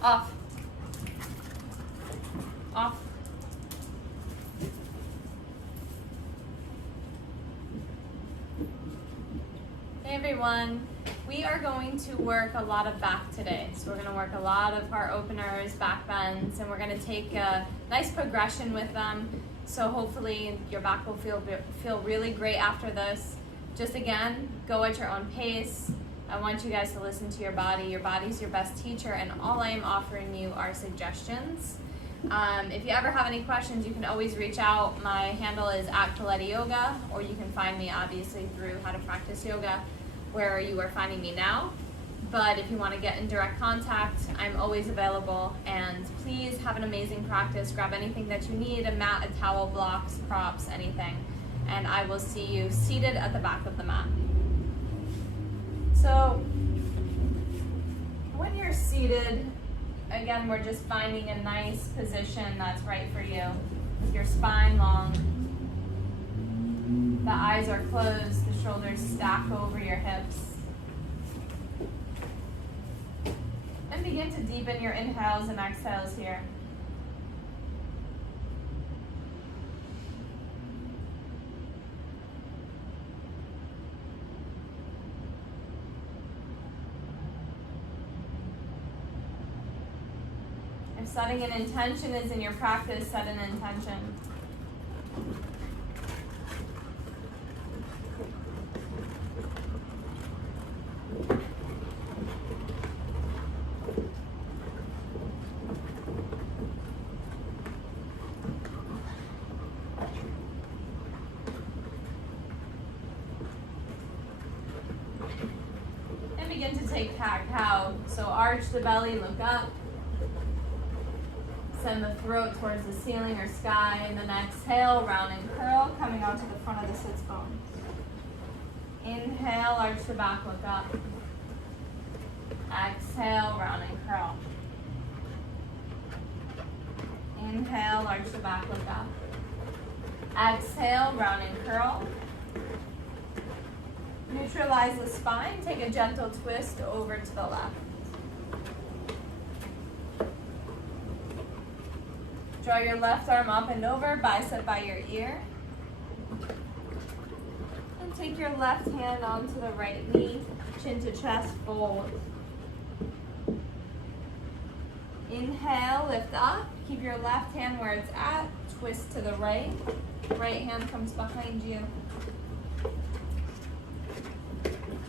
Off. Off. Hey everyone, we are going to work a lot of back today. So we're going to work a lot of heart openers, back bends, and we're going to take a nice progression with them. So hopefully your back will feel really great after this. Just again, go at your own pace. I want you guys to listen to your body. Your body's your best teacher, and all I am offering you are suggestions. If you ever have any questions, you can always reach out. My handle is @KalettaYoga, or you can find me obviously through How to Practice Yoga, where you are finding me now. But if you want to get in direct contact, I'm always available. And please have an amazing practice. Grab anything that you need, a mat, a towel, blocks, props, anything. And I will see you seated at the back of the mat. So when you're seated, again, we're just finding a nice position that's right for you. With your spine long, the eyes are closed, the shoulders stack over your hips. And begin to deepen your inhales and exhales here. If setting an intention is in your practice, set an intention. And begin to take cat-cow. So arch the belly, look up. Send the throat towards the ceiling or sky, and then exhale, round and curl, coming out to the front of the sits bones. Inhale, arch the back, look up. Exhale, round and curl. Inhale, arch the back, look up. Exhale, round and curl. Neutralize the spine, take a gentle twist over to the left. Draw your left arm up and over, bicep by your ear. And take your left hand onto the right knee, chin to chest, fold. Inhale, lift up. Keep your left hand where it's at, twist to the right. Right hand comes behind you.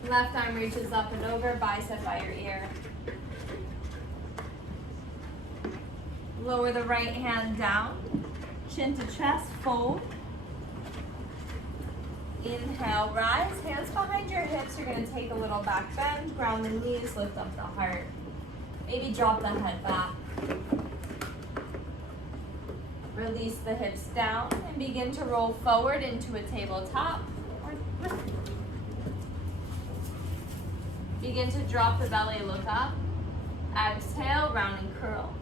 Left arm reaches up and over, bicep by your ear. Lower the right hand down, chin to chest, fold. Inhale, rise, hands behind your hips. You're going to take a little back bend, ground the knees, lift up the heart. Maybe drop the head back. Release the hips down and begin to roll forward into a tabletop. Begin to drop the belly, look up. Exhale, round and curl.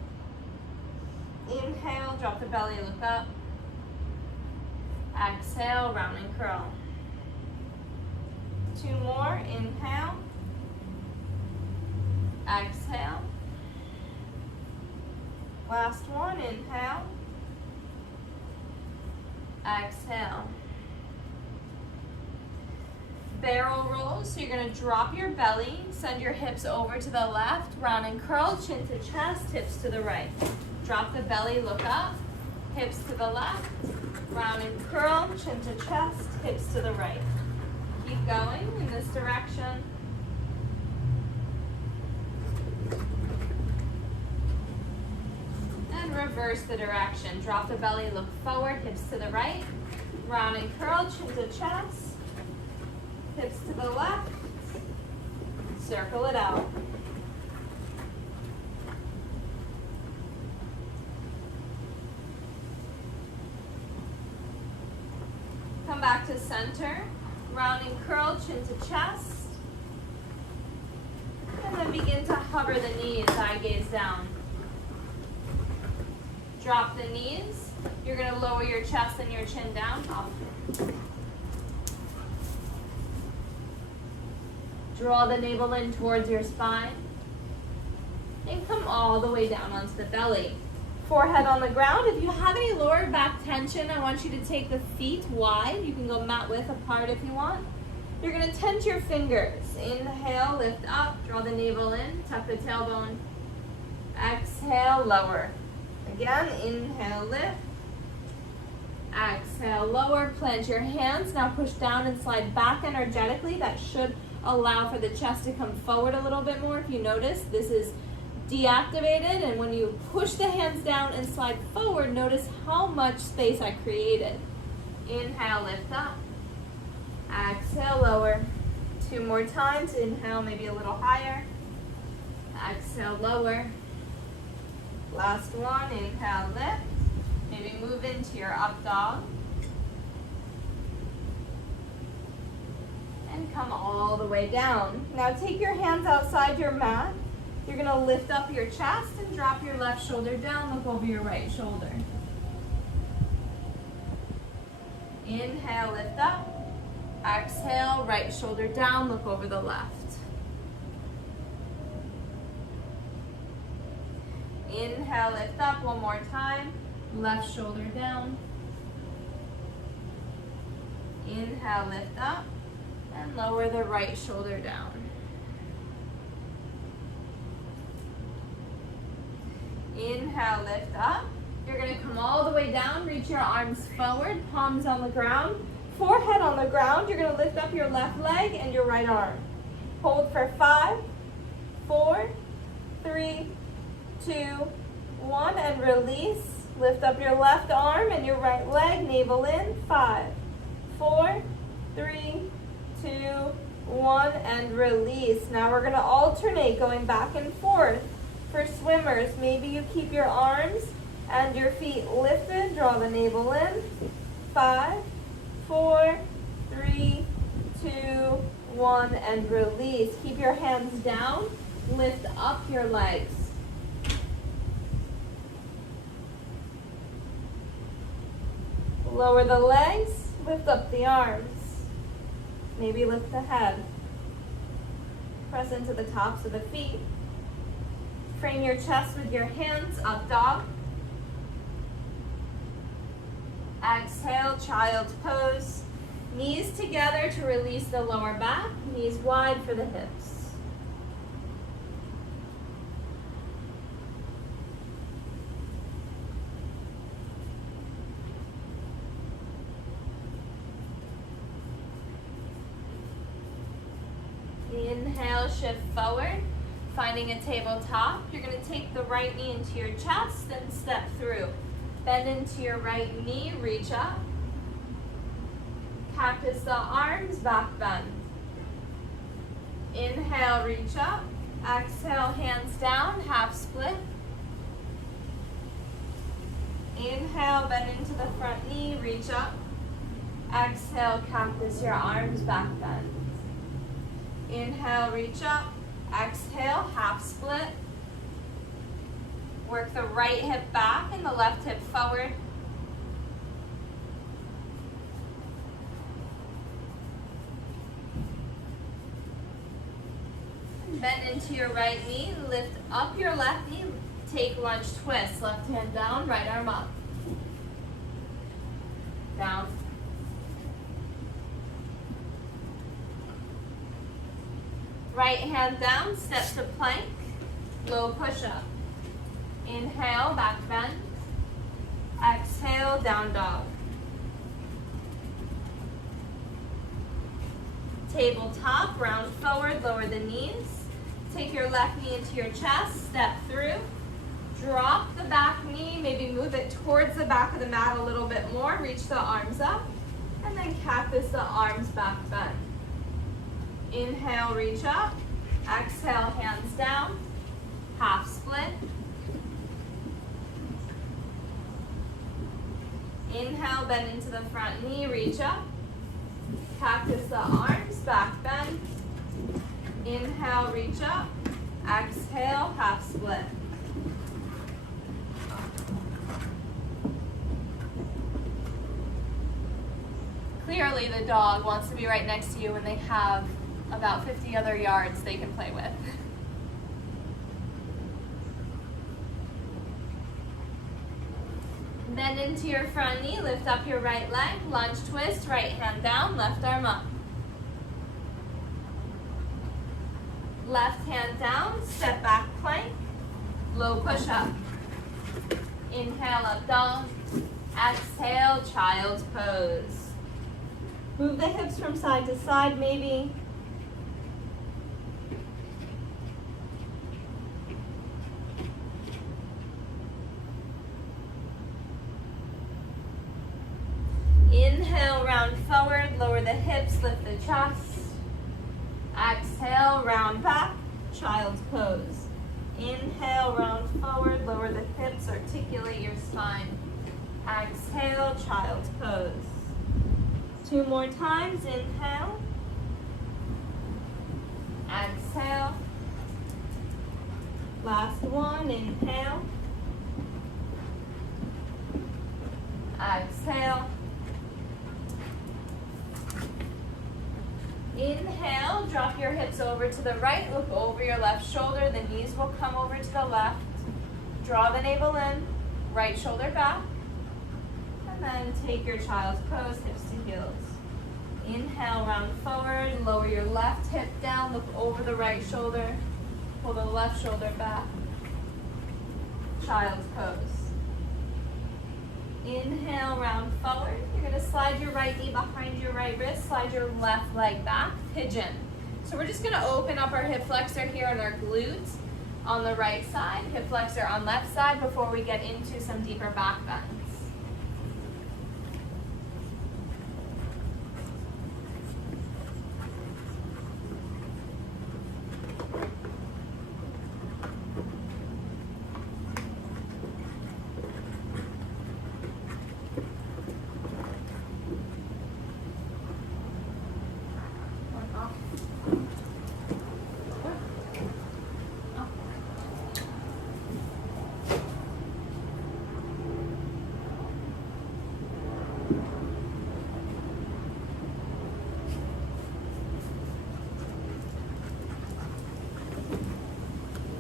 Inhale, drop the belly, look up. Exhale, round and curl. Two more, inhale. Exhale. Last one, inhale. Exhale. Barrel rolls, so you're going to drop your belly, send your hips over to the left, round and curl, chin to chest, hips to the right. Drop the belly, look up, hips to the left, round and curl, chin to chest, hips to the right. Keep going in this direction. And reverse the direction. Drop the belly, look forward, hips to the right, round and curl, chin to chest, hips to the left, circle it out. Come back to center, round and curl, chin to chest. And then begin to hover the knees, eye gaze down. Drop the knees. You're going to lower your chest and your chin down. Up. Draw the navel in towards your spine. and come all the way down onto the belly. Forehead on the ground. If you have any lower back tension, I want you to take the feet wide. You can go mat width apart if you want. You're going to tense your fingers. Inhale, lift up, draw the navel in, tuck the tailbone. Exhale, lower. Again, inhale, lift. Exhale, lower, plant your hands. Now push down and slide back energetically. That should allow for the chest to come forward a little bit more. If you notice, this is deactivated, and when you push the hands down and slide forward, notice how much space I created. Inhale, lift up. Exhale, lower. 2 more times. Inhale, maybe a little higher. Exhale, lower. Last one. Inhale, lift. Maybe move into your up dog. And come all the way down. Now take your hands outside your mat. You're going to lift up your chest and drop your left shoulder down. Look over your right shoulder. Inhale, lift up. Exhale, right shoulder down. Look over the left. Inhale, lift up. One more time. Left shoulder down. Inhale, lift up. And lower the right shoulder down. Inhale, lift up. You're going to come all the way down, reach your arms forward, palms on the ground, forehead on the ground. You're going to lift up your left leg and your right arm. Hold for 5, 4, 3, 2, 1, and release. Lift up your left arm and your right leg, navel in. 5, 4, 3, 2, 1, and release. Now we're going to alternate going back and forth. For swimmers, maybe you keep your arms and your feet lifted. Draw the navel in. 5, 4, 3, 2, 1, and release. Keep your hands down. Lift up your legs. Lower the legs. Lift up the arms. Maybe lift the head. Press into the tops of the feet. Frame your chest with your hands, up dog. Exhale, child's pose. Knees together to release the lower back, knees wide for the hips. Inhale, shift forward. Finding a tabletop, you're going to take the right knee into your chest and step through. Bend into your right knee, reach up. Cactus the arms, back bend. Inhale, reach up. Exhale, hands down, half split. Inhale, bend into the front knee, reach up. Exhale, cactus your arms, back bend. Inhale, reach up. Exhale, half split. Work the right hip back and the left hip forward. Bend into your right knee, lift up your left knee, take lunge twist. Left hand down, right arm up. Down. Right hand down, step to plank, low push-up. Inhale, back bend. Exhale, down dog. Tabletop, round forward, lower the knees. Take your left knee into your chest, step through. Drop the back knee, maybe move it towards the back of the mat a little bit more. Reach the arms up, and then cactus the arms, back bend. Inhale, reach up. Exhale, hands down. Half split. Inhale, bend into the front knee, reach up. Cactus the arms, back bend. Inhale, reach up. Exhale, half split. Clearly the dog wants to be right next to you when they have about 50 other yards they can play with. Bend into your front knee, lift up your right leg, lunge twist, right hand down, left arm up. Left hand down, step back plank, low push up. Inhale, up dog. Exhale, child's pose. Move the hips from side to side maybe. Inhale, round forward, lower the hips, lift the chest. Exhale, round back, child's pose. Inhale, round forward, lower the hips, articulate your spine. Exhale, child's pose. 2 more times, inhale. Exhale. Last one, inhale. Exhale. Inhale, drop your hips over to the right, look over your left shoulder, the knees will come over to the left. Draw the navel in, right shoulder back, and then take your child's pose, hips to heels. Inhale, round forward, lower your left hip down, look over the right shoulder, pull the left shoulder back, child's pose. Inhale, round forward. You're going to slide your right knee behind your right wrist, slide your left leg back, pigeon. So we're just going to open up our hip flexor here and our glutes on the right side, hip flexor on left side before we get into some deeper back bends.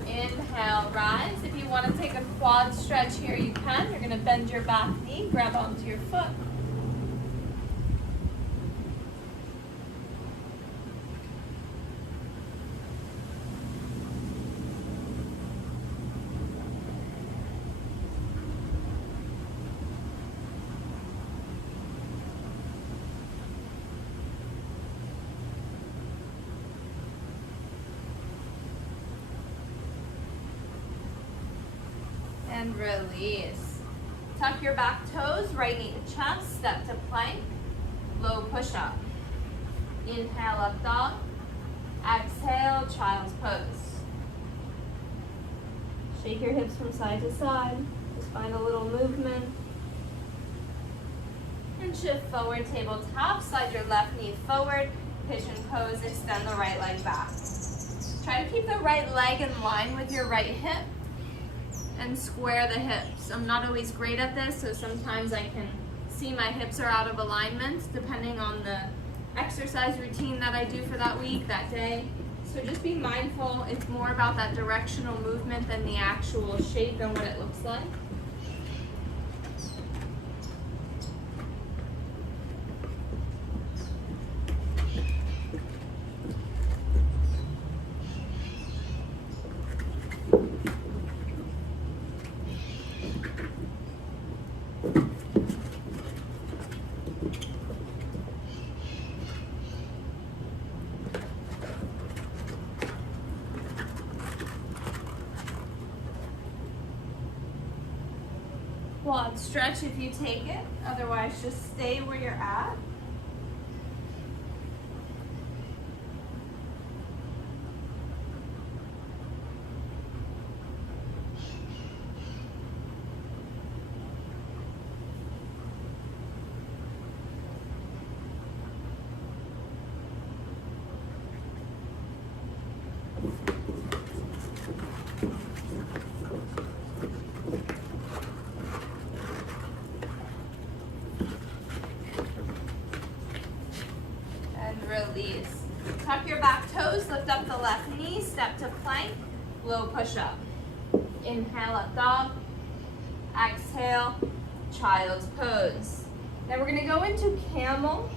Inhale, rise. If you want to take a quad stretch here, you can. You're going to bend your back knee, grab onto your foot. And release. Tuck your back toes, right knee to chest, step to plank, low push up. Inhale, up dog. Exhale, child's pose. Shake your hips from side to side. Just find a little movement. And shift forward, tabletop. Slide your left knee forward, pigeon pose, extend the right leg back. Try to keep the right leg in line with your right hip and square the hips. I'm not always great at this, so sometimes I can see my hips are out of alignment depending on the exercise routine that I do for that week, that day. So just be mindful, it's more about that directional movement than the actual shape and what it looks like. Quad stretch if you take it, otherwise just stay where you're at. Release. Tuck your back toes, lift up the left knee, step to plank, low push up. Inhale, up dog. Exhale, child's pose. Now we're gonna go into camel.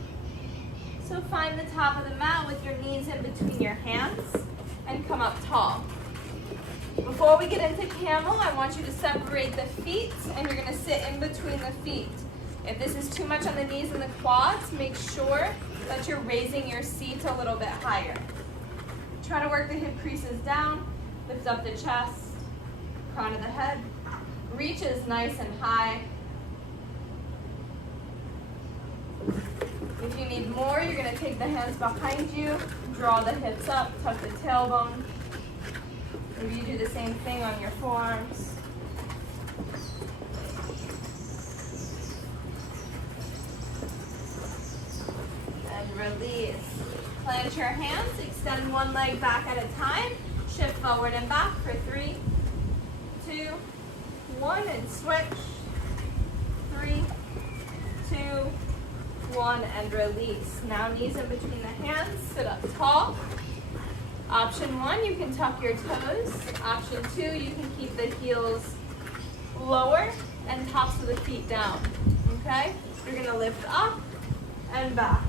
So find the top of the mat with your knees in between your hands and come up tall. Before we get into camel, I want you to separate the feet and you're gonna sit in between the feet. If this is too much on the knees and the quads, make sure that you're raising your seat a little bit higher. Try to work the hip creases down, lift up the chest, crown of the head, reaches nice and high. If you need more, you're gonna take the hands behind you, draw the hips up, tuck the tailbone. Maybe you do the same thing on your forearms. And release. Plant your hands, extend one leg back at a time, shift forward and back for 3, 2, 1, and switch. 3, 2, 1, and release. Now knees in between the hands, sit up tall. Option 1, you can tuck your toes. Option 2, you can keep the heels lower and tops of the feet down. Okay? You're gonna lift up and back.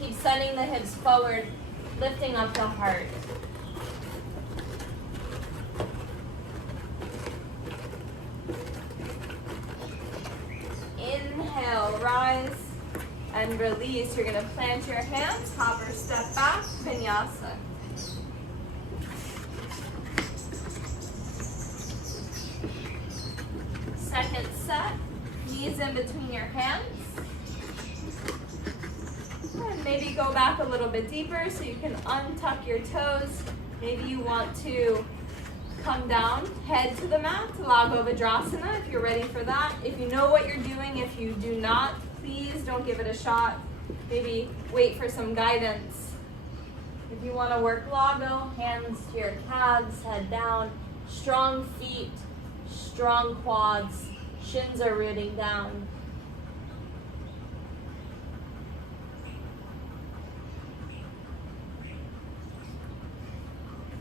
Keep sending the hips forward, lifting up the heart. Inhale, rise, and release. You're gonna plant your hands, hop or step back, vinyasa. Second set, knees in between your hands. And maybe go back a little bit deeper so you can untuck your toes. Maybe you want to come down, head to the mat, Lagovajrasana if you're ready for that. If you know what you're doing, if you do not, please don't give it a shot. Maybe wait for some guidance. If you want to work Lago, hands to your calves, head down, strong feet, strong quads, shins are rooting down.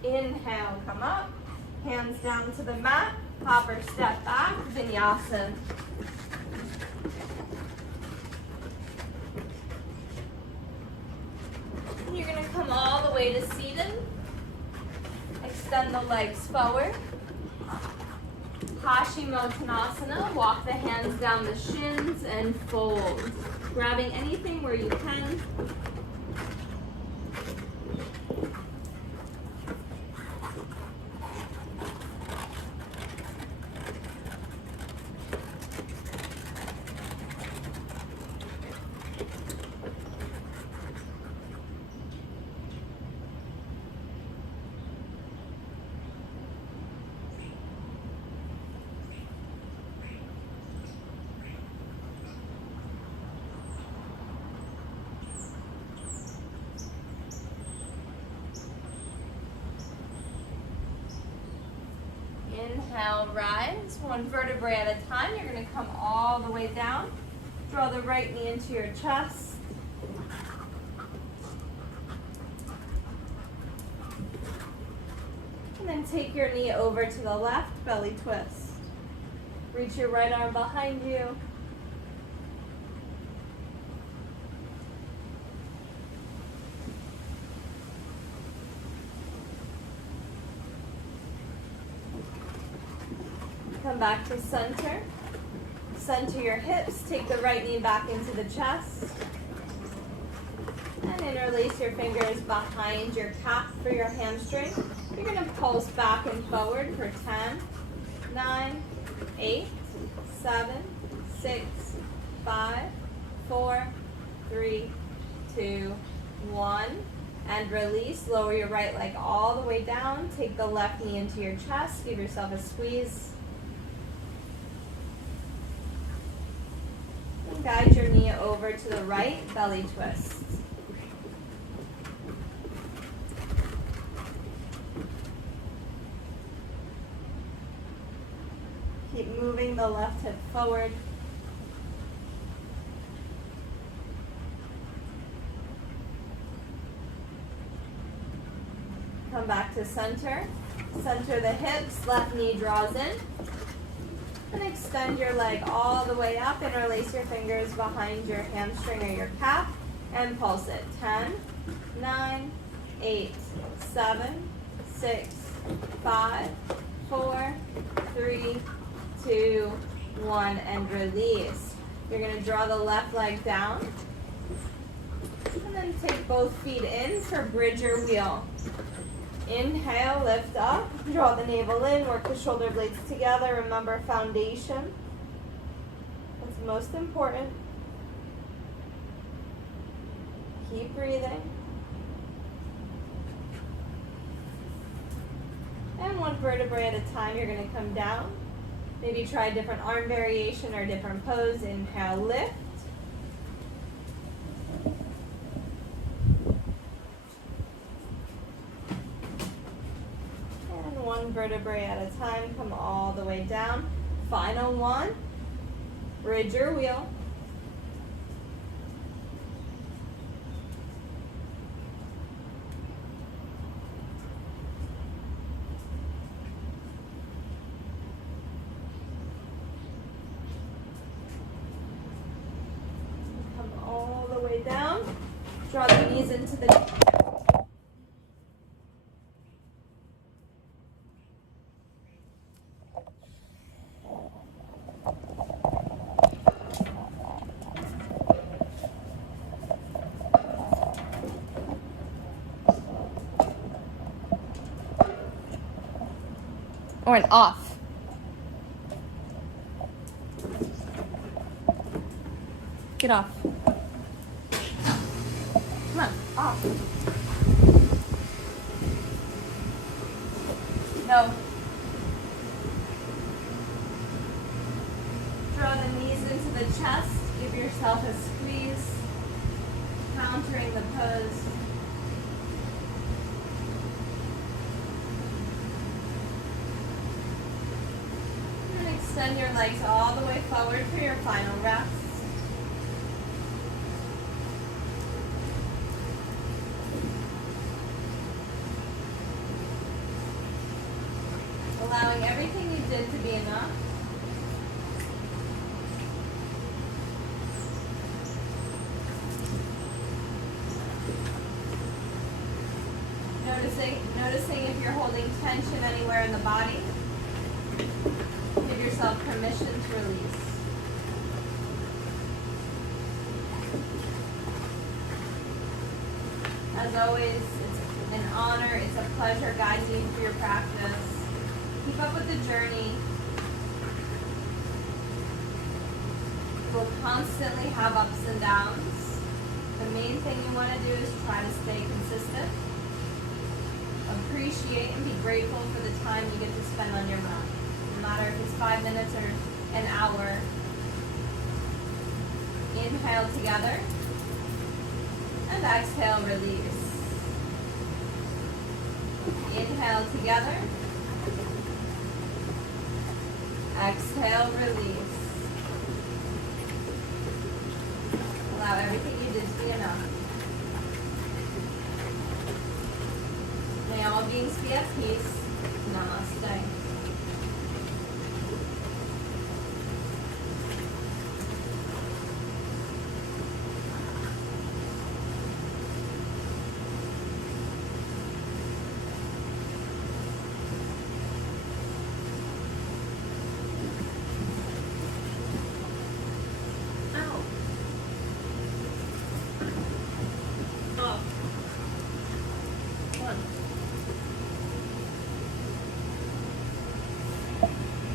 Inhale, come up, hands down to the mat, hop or step back, vinyasa. You're gonna come all the way to seated. Extend the legs forward. Paschimottanasana, walk the hands down the shins and fold. Grabbing anything where you can. Inhale, rise, one vertebrae at a time. You're going to come all the way down. Draw the right knee into your chest. And then take your knee over to the left, belly twist. Reach your right arm behind you. Come back to center. Center your hips. Take the right knee back into the chest. And interlace your fingers behind your calf for your hamstring. You're going to pulse back and forward for 10, 9, 8, 7, 6, 5, 4, 3, 2, 1. And release. Lower your right leg all the way down. Take the left knee into your chest. Give yourself a squeeze. Guide your knee over to the right, belly twist. Keep moving the left hip forward. Come back to center. Center the hips, left knee draws in. And extend your leg all the way up. Interlace your fingers behind your hamstring or your calf and pulse it. 10, 9, 8, 7, 6, 5, 4, 3, 2, 1, and release. You're going to draw the left leg down. And then take both feet in for bridge or wheel. Inhale, lift up, draw the navel in, work the shoulder blades together. Remember foundation. That's most important. Keep breathing. And one vertebrae at a time, you're going to come down. Maybe try a different arm variation or a different pose. Inhale, lift. And one vertebrae at a time, come all the way down. Final one, bridge or wheel. Down, draw the knees into the or an off. Get off. Come on, off. No. Draw the knees into the chest. Give yourself a squeeze. Countering the pose. And extend your legs all the way forward for your final rest. Allowing everything you did to be enough. Noticing if you're holding tension anywhere in the body. Give yourself permission to release. As always, it's an honor, it's a pleasure guiding you through your practice. Keep up with the journey. We'll constantly have ups and downs. The main thing you want to do is try to stay consistent. Appreciate and be grateful for the time you get to spend on your mat. No matter if it's 5 minutes or an hour. Inhale together. And exhale, release. Inhale together. Exhale, release. Allow everything you did to be enough. May all beings be at peace. Namaste.